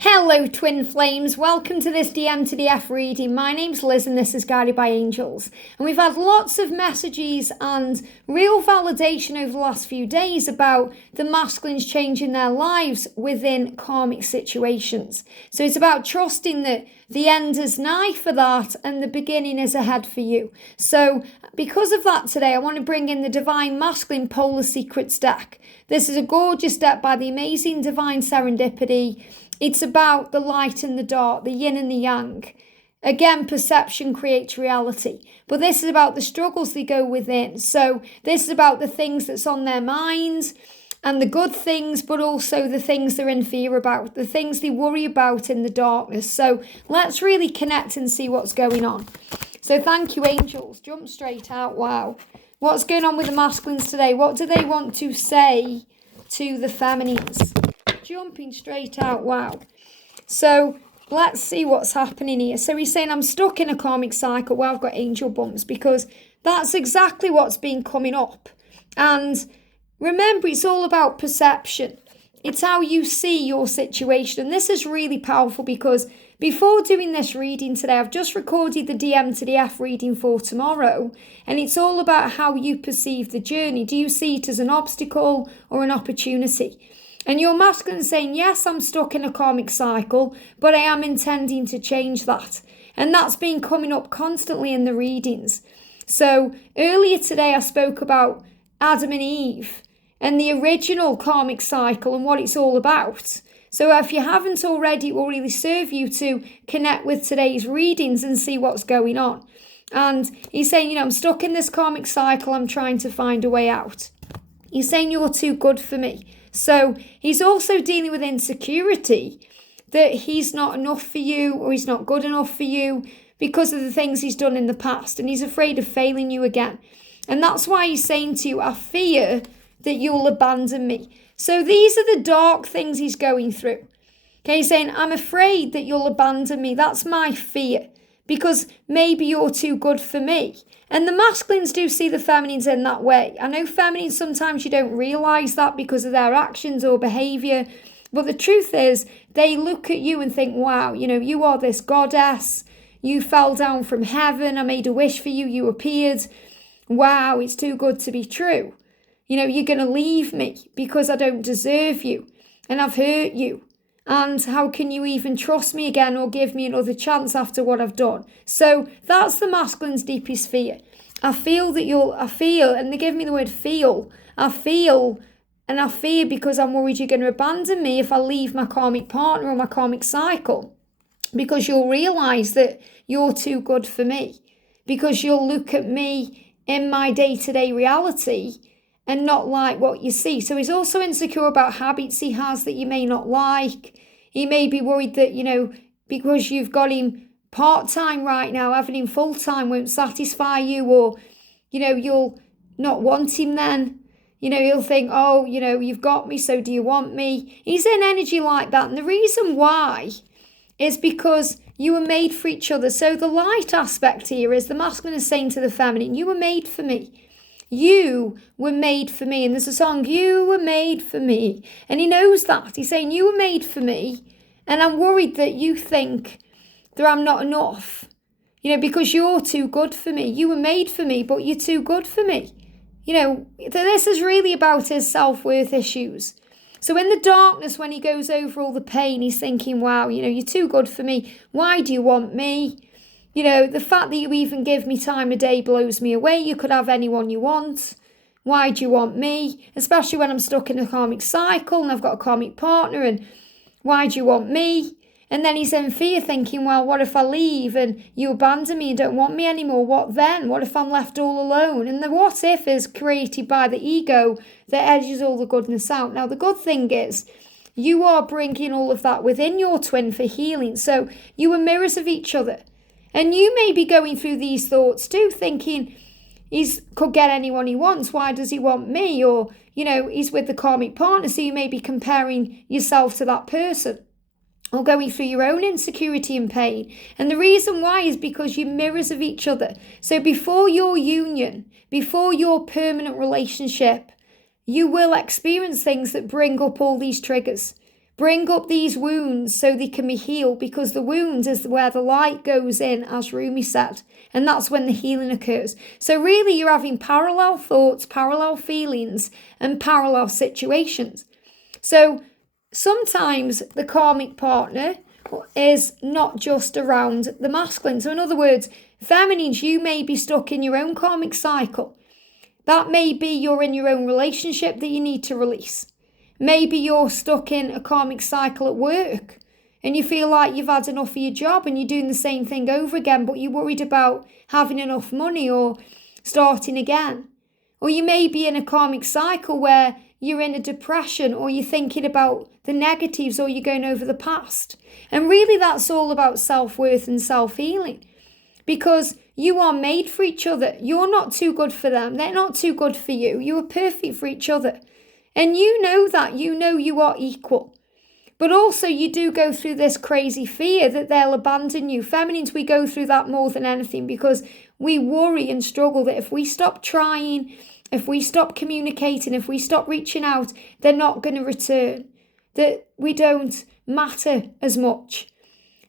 Hello twin flames, welcome to this DM to DF reading. My name's Liz and this is Guided by Angels. And we've had lots of messages and real validation over the last few days about the masculines changing their lives within karmic situations. So it's about trusting that the end is nigh for that and the beginning is ahead for you. So because of that today, I want to bring in the Divine Masculine Polar Secrets deck. This is a gorgeous deck by the amazing Divine Serendipity. It's about the light and the dark, the yin and the yang. Again, perception creates reality. But this is about the struggles they go within. So this is about the things that's on their minds and the good things, but also the things they're in fear about, the things they worry about in the darkness. So let's really connect and see what's going on. So thank you, angels. Jump straight out. Wow. What's going on with the masculines today? What do they want to say to the feminines? Jumping straight out. Wow. So let's see what's happening here. So he's saying, I'm stuck in a karmic cycle. Well, I've got angel bumps because that's exactly what's been coming up. And remember, it's all about perception. It's how you see your situation. And this is really powerful because before doing this reading today, I've just recorded the DM to the F reading for tomorrow. And it's all about how you perceive the journey. Do you see it as an obstacle or an opportunity? And your masculine is saying, yes, I'm stuck in a karmic cycle, but I am intending to change that. And that's been coming up constantly in the readings. So earlier today, I spoke about Adam and Eve and the original karmic cycle and what it's all about. So if you haven't already, it will really serve you to connect with today's readings and see what's going on. And he's saying, I'm stuck in this karmic cycle. I'm trying to find a way out. He's saying, you're too good for me. So he's also dealing with insecurity, that he's not enough for you or he's not good enough for you because of the things he's done in the past. And he's afraid of failing you again. And that's why he's saying to you, I fear that you'll abandon me. So these are the dark things he's going through. Okay, he's saying, I'm afraid that you'll abandon me. That's my fear because maybe you're too good for me. And the masculines do see the feminines in that way. I know feminines, sometimes you don't realise that because of their actions or behaviour. But the truth is, they look at you and think, wow, you are this goddess. You fell down from heaven. I made a wish for you. You appeared. Wow, it's too good to be true. You're going to leave me because I don't deserve you. And I've hurt you. And how can you even trust me again or give me another chance after what I've done? So that's the masculine's deepest fear. I feel, and they give me the word feel. I feel because I'm worried you're going to abandon me if I leave my karmic partner or my karmic cycle. Because you'll realise that you're too good for me. Because you'll look at me in my day-to-day reality and not like what you see. So he's also insecure about habits he has that you may not like. He may be worried that, because you've got him part-time right now, having him full-time won't satisfy you, or, you'll not want him then. He'll think, oh, you've got me, so do you want me? He's in energy like that. And the reason why is because you were made for each other. So the light aspect here is the masculine is saying to the feminine, you were made for me. You were made for me. And there's a song, you were made for me. And he knows that. He's saying, you were made for me. And I'm worried that you think that I'm not enough. Because you're too good for me. You were made for me, but you're too good for me. This is really about his self-worth issues. So in the darkness, when he goes over all the pain, he's thinking, wow, you're too good for me. Why do you want me? The fact that you even give me time of day blows me away. You could have anyone you want. Why do you want me? Especially when I'm stuck in a karmic cycle and I've got a karmic partner, and why do you want me? And then he's in fear thinking, well, what if I leave and you abandon me and don't want me anymore? What then? What if I'm left all alone? And the what if is created by the ego that edges all the goodness out. Now, the good thing is you are bringing all of that within your twin for healing. So you are mirrors of each other. And you may be going through these thoughts too, thinking he could get anyone he wants. Why does he want me? Or, he's with the karmic partner. So you may be comparing yourself to that person or going through your own insecurity and pain. And the reason why is because you're mirrors of each other. So before your union, before your permanent relationship, you will experience things that bring up all these triggers. Bring up these wounds so they can be healed, because the wounds is where the light goes in, as Rumi said, and that's when the healing occurs. So really you're having parallel thoughts, parallel feelings, and parallel situations. So sometimes the karmic partner is not just around the masculine. So in other words, feminines, you may be stuck in your own karmic cycle. That may be you're in your own relationship that you need to release. Maybe you're stuck in a karmic cycle at work and you feel like you've had enough of your job and you're doing the same thing over again, but you're worried about having enough money or starting again. Or you may be in a karmic cycle where you're in a depression, or you're thinking about the negatives, or you're going over the past. And really that's all about self-worth and self-healing, because you are made for each other. You're not too good for them. They're not too good for you. You are perfect for each other. And you know that. You know you are equal. But also you do go through this crazy fear that they'll abandon you. Feminines, we go through that more than anything, because we worry and struggle that if we stop trying, if we stop communicating, if we stop reaching out, they're not going to return. That we don't matter as much.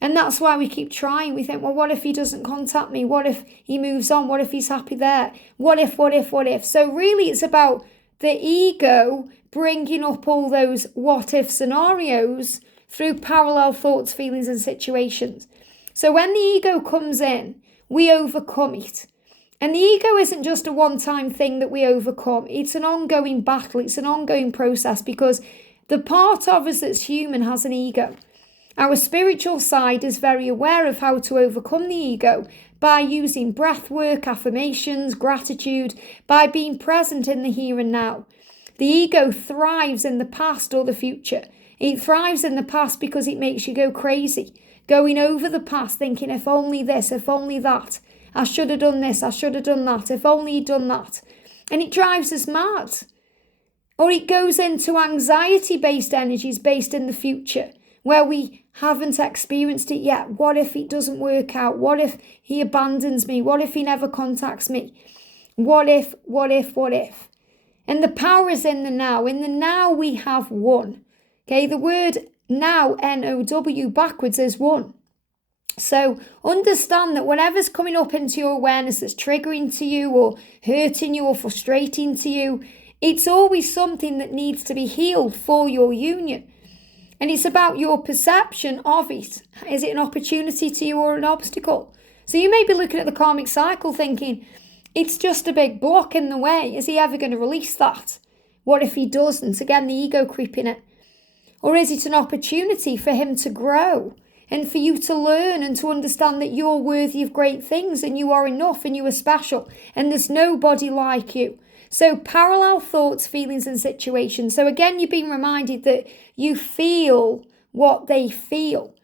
And that's why we keep trying. We think, well, what if he doesn't contact me? What if he moves on? What if he's happy there? What if? So really it's about the ego bringing up all those what if scenarios through parallel thoughts, feelings, and situations. So when the ego comes in, we overcome it. And the ego isn't just a one-time thing that we overcome. It's an ongoing battle. It's an ongoing process, because the part of us that's human has an ego. Our spiritual side is very aware of how to overcome the ego by using breath work, affirmations, gratitude, by being present in the here and now. The ego thrives in the past or the future. It thrives in the past because it makes you go crazy, going over the past, thinking, if only this, if only that. I should have done this, I should have done that, if only he'd done that. And it drives us mad. Or it goes into anxiety-based energies based in the future, where we haven't experienced it yet. What if it doesn't work out? What if he abandons me? What if he never contacts me? What if? And the power is in the now. In the now we have won. Okay, the word now, N-O-W, backwards is one. So understand that whatever's coming up into your awareness that's triggering to you or hurting you or frustrating to you, it's always something that needs to be healed for your union. And it's about your perception of it. Is it an opportunity to you or an obstacle? So you may be looking at the karmic cycle thinking, it's just a big block in the way. Is he ever going to release that? What if he doesn't? Again, the ego creeping in. Or is it an opportunity for him to grow and for you to learn and to understand that you're worthy of great things and you are enough and you are special and there's nobody like you? So parallel thoughts, feelings, and situations. So again, you're being reminded that you feel what they feel.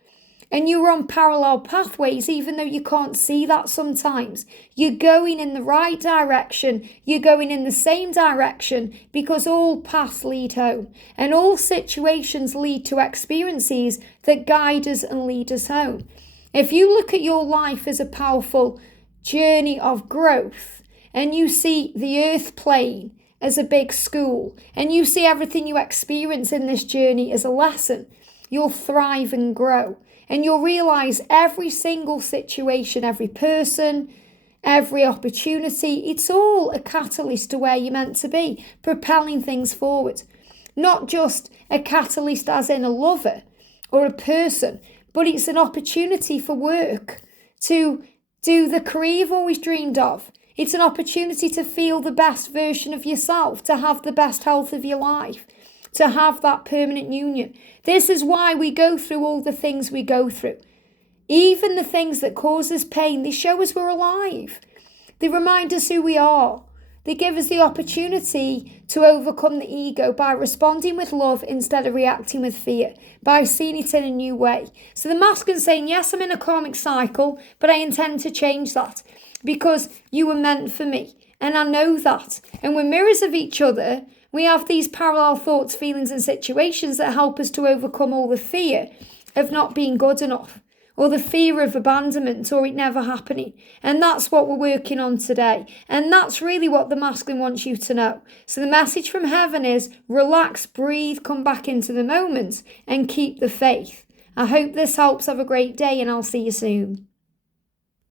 And you're on parallel pathways, even though you can't see that sometimes. You're going in the right direction. You're going in the same direction, because all paths lead home. And all situations lead to experiences that guide us and lead us home. If you look at your life as a powerful journey of growth, and you see the earth plane as a big school, and you see everything you experience in this journey as a lesson, you'll thrive and grow. And you'll realise every single situation, every person, every opportunity, it's all a catalyst to where you're meant to be, propelling things forward. Not just a catalyst as in a lover or a person, but it's an opportunity for work, to do the career you've always dreamed of. It's an opportunity to feel the best version of yourself, to have the best health of your life, to have that permanent union. This is why we go through all the things we go through. Even the things that cause us pain, they show us we're alive. They remind us who we are. They give us the opportunity to overcome the ego by responding with love instead of reacting with fear, by seeing it in a new way. So the masculine saying, yes, I'm in a karmic cycle, but I intend to change that because you were meant for me. And I know that. And we're mirrors of each other. We have these parallel thoughts, feelings, and situations that help us to overcome all the fear of not being good enough, or the fear of abandonment or it never happening. And that's what we're working on today. And that's really what the masculine wants you to know. So the message from heaven is relax, breathe, come back into the moment and keep the faith. I hope this helps. Have a great day and I'll see you soon.